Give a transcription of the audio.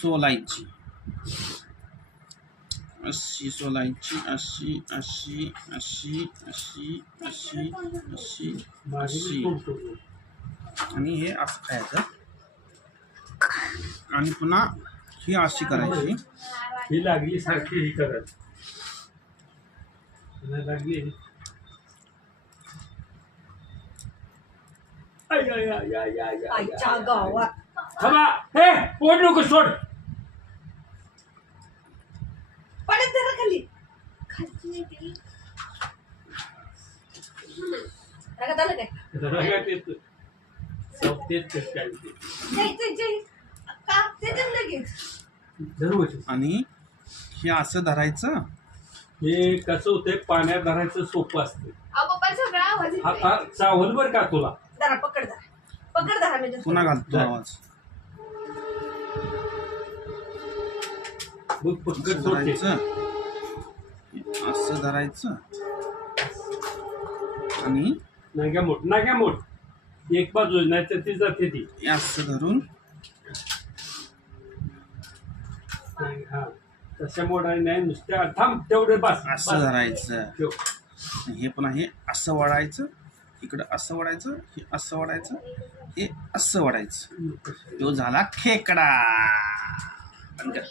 सोलायची, अशी सोलायची, अशी अशी अशी अशी अशी अशी अशी आणि हे असं खायचं आणि पुन्हा ही अशी करायची. ही लागली सारखी ही करत लागली. आईच्या गावात थांबा, हे पोट नको सोड. पडत जरा खाली रगत आलं काय रगत येतं. तेच काय ते. लगेच दररोज आणि हे असं धरायचं. हे कसं होतंय, पाण्यात धरायचं सोपं असतं. पप्पा सगळा आवाज येतोय. आता चावल बर का तुला. धरा पकड धरा म्हणजे पुन्हा घालतो आवाज. बघ पटकन असं सोडते. धरायचं, असं धरायचं आणि नाग्या मोठ एक बाजू नाही तर ती जाते ती. हे असं धरून हा तशा मोडाने नाही, नुसत्या थांब तेवढे बस. असं धरायचं. ठेव. हे पुन्हा हे असं वळायचं, इकडं असं वळायचं, हे असं वळायचं, हे असं वळायचं. तो झाला खेकडा. बंद कर.